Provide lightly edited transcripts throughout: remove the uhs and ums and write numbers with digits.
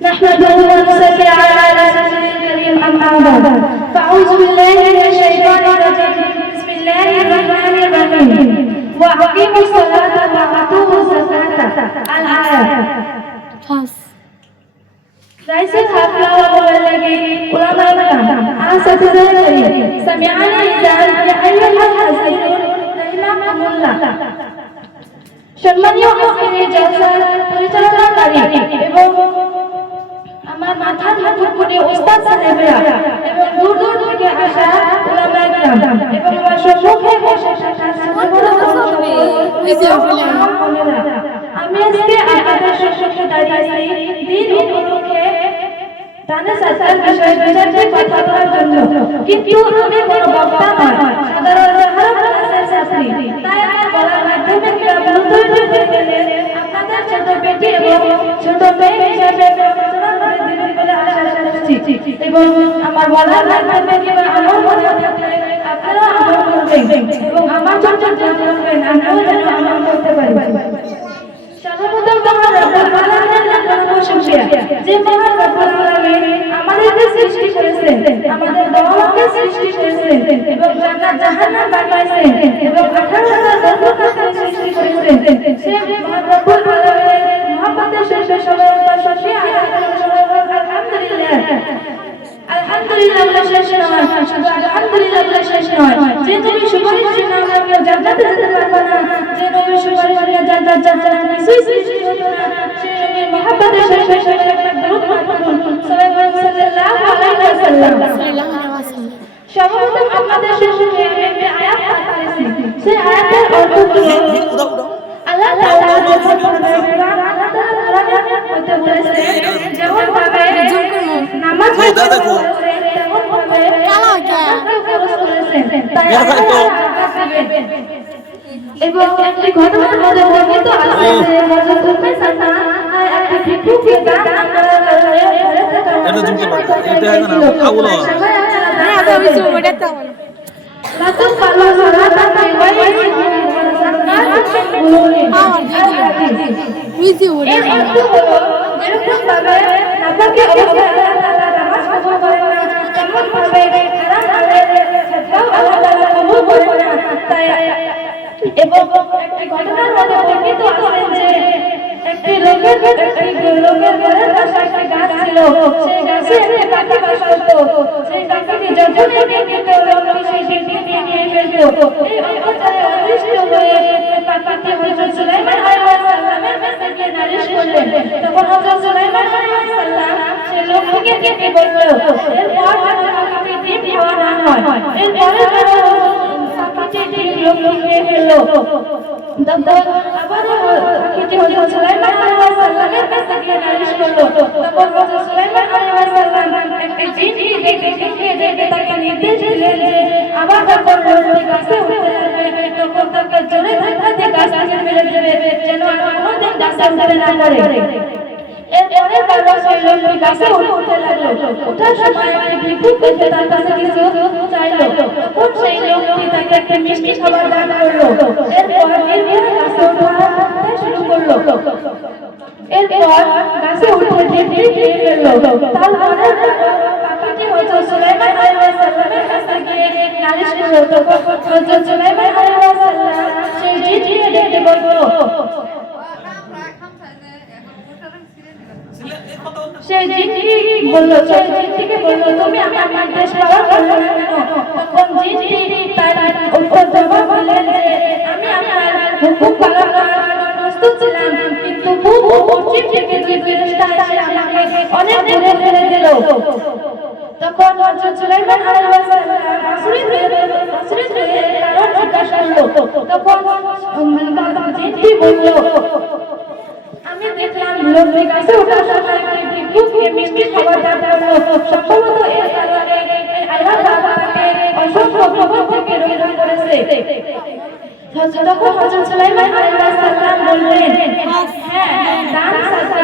نحمده ونصلي على رسوله الكريم أما بعد فأعوذ بالله من الشيطان الرجيم بسم الله الرحمن الرحيم وأقيموا الصلاة وآتوا الزكاة الآية رئيس الحفلة والمبلغين علماء الكرام أساتذة الكريم سمعنا الإذان يا أيها الحاضرون رحمكم الله সম্মানীয় আজকের জলসার পরিচালনাকারী এবং আমার মাথার মুকুটে ওস্তাদ সাহেবরা এবং দূর দূর থেকে আসা উলামায়ে কেরাম এবং আমার সম্মুখে বসে আমি আজকে আপনাদের সম্মুখে দাঁড়িয়ে দিন উপলক্ষে দানে সাতার বিষয়ে দুই কথা বলার জন্য কিন্তু আমি কোনো বক্তা নয় সাধারণ যাহারা ক্লাসের ছাত্রী তাই আমার বলার মাধ্যমে কেবল আপনাদের ছোট বেটি এবং ছোট মেয়ে হিসাবে আলোচনা করে দিবেন বলে আশা করছি এবং আমার বলার মাধ্যমে কেবল আমার মনে থাকলে আপনারা আমল করবেন এবং আমার চর্চা করবেন আমিও যেন আমল করতে পারি। সর্বপ্রথম তোমার রব্বুল আলামিনের জন্য শুকরিয়া যে মহান রব্বুল আলামিন আমাদেরকে সৃষ্টি করেছেন, আমাদের বাবা-মাকে সৃষ্টি করেছেন এবং জান্নাত জাহান্নাম বানাইছেন এবং 18,000 বরকত সৃষ্টি করেছেন। সেই মহান রব্বুল আলামিনের মহব্বতের শেষে সবাই শুকরিয়া আলহামদুলিল্লাহ। আলহামদুলিল্লাহ বলে শেষ নয়, শুধু আলহামদুলিল্লাহ বলে শেষ নয়। যে তুমি সুপারিশের নাম রাখিও জান্নাতে যেতে পারবে না, যে তুমি সুপারিশের জান্নাত জাহান্নাম কিছুই সৃষ্টি হবে না, সেই নবীর মহব্বতের শেষে সবাই একটা দরুদ পড়ুন সাল্লাল্লাহু আলাইহি ওয়াসাল্লাম। সর্বপ্রথম আপনাদের সামনে আমি আয়াত পাঠ করেছি। সেই আয়াতের অর্থ হলো আল্লাহ তাআলা যখন করতে বলেছে যেমন ভাবে নামাজ দেখো তেমন ভাবে এবং একটি ঘটনার মধ্যে বর্ণিত আছে যে হযরত উম্মে সালমা একটি ভিক্ষুককে দান করার কারণে এটা জুমকে বাটা এটা হয় না আগুলো হ্যাঁ আমি ওটা তো রাসূল সাল্লাল্লাহু আলাইহি এবং একটি ঘটনার মধ্যে বর্ণিত আছে যে একটি লোকের ঘরের পাশে একটি গাছ ছিল, সেই গাছে একটি পাখি বাস করত। সেই পাখিটি যখনই দেখতে পেত সেই ডিমটি নিয়ে ফেলত। এই অত্যাচারে অদৃষ্ট হয়ে পাখিটি হযরত সুলাইমান আলাইহিস সালামের কাছে গিয়ে নালিশ করলেন। তখন হযরত সুলাইমান আলাইহিস সালাম সেই লোকটিকে ডেকে বলল, এরপর পাখিটি ডিম খাওয়া না হয়, এরপরে পাখিটি লোকটিকে ফেলল। তখন আবার পাখিটি হযরত সুলাইমান আলাইহিস সালামের কাছে গিয়ে নালিশ করলো। তখন হযরত সুলাইমান আলাইহিস সালাম একটি জিনকে ডেকে তাকে নির্দেশ দিলেন যে আবার যখন লোকটি গাছে উঠতে যাবে তখন তাকে জোরে ধাক্কা দিয়ে গাছ থেকে ফেলে দেবে যেন কোনোদিন গাছে উঠতে না পারে। এরপরে বারবার সেই লোকটি গাছে উঠতে লাগলো। ওঠার সময় একটি ভিক্ষুক এসে তার কাছে কিছু চাইলো। তখন সেই লোকটি তাকে একটা মিষ্টি খাবার দান করলো। এরপর নির্ভয়ে গাছে উঠতে শুরু করলো। এরপর গাছে উঠে ডিমটি খেয়ে ফেললো। তারপরে পাখিটি হযরত সুলাইমান আলাইহিস সালামের কাছে গিয়ে নালিশ করলো। তখন হযরত সুলাইমান আলাইহিস সালাম সেই জিনকে ডেকে বলল, সেই জিনটিকে বলল তুমি আমার নির্দেশ পালন করলে না কেন? তখন জিনটি তার উত্তর জবাব দিলেন যে আমি আপনার হুকুম পালন করার জন্য প্রস্তুত ছিলাম, কিন্তু পশ্চিম থেকে দুই ফেরেশতা এসে আমাকে অনেক দূরে ফেলে দিল। তখন হযরত সুলাইমান আলাইহিস সালাম আশ্চর্য হয়ে কারণ জিজ্ঞাসা করলো। তখন জিনটি বলল, আমি দেখলাম লোকটি গাছে ওঠার সময় ভিক্ষুককে মিষ্টি খাবার দান করলো। সম্ভবত এর কারণে আল্লাহ তাআলা তাকে অসংখ্য বিপদ থেকে রক্ষা করেছে। তখন হযরত সুলাইমান আলাইহিস সালাম বললেন, হ্যাঁ দান সাদকা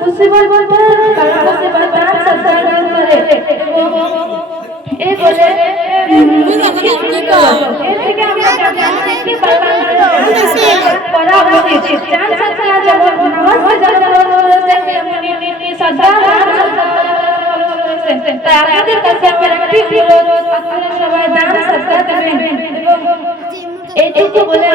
মুসিবত বলতে তারা মুসিবত দান সাদকা দান করে এবং এই বলে এর থেকে আমরা জানতে পারলাম চাঁদ সাদকা যেমন নামাজ তাই আপনাদের কাছে আমার একটি অনুরোধ, আপনারা সবাই দান সাদকা দেবেন এবং এইটুকু বলে